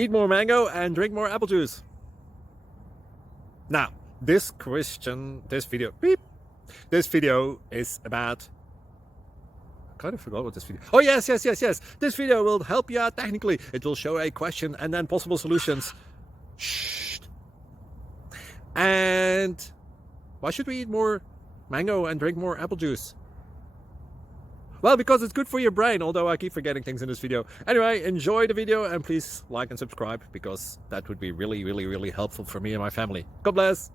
Eat more mango and drink more apple juice. Now, this video is about... I kind of forgot what this video... Oh, yes. This video will help you out technically. It will show a question and then possible solutions. Shh. And why should we eat more mango and drink more apple juice? Well, because it's good for your brain, although I keep forgetting things in this video. Anyway, enjoy the video and please like and subscribe, because that would be really helpful for me and my family. God bless!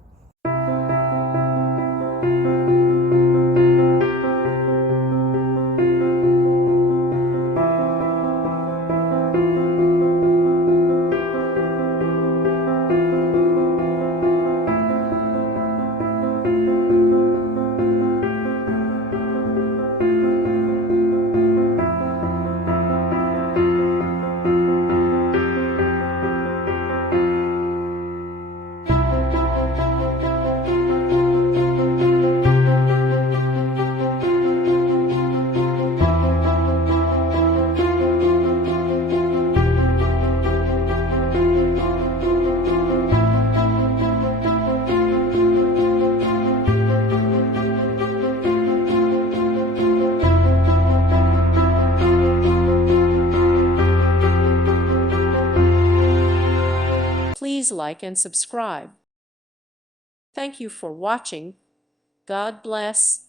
Please like and subscribe. Thank you for watching. God bless.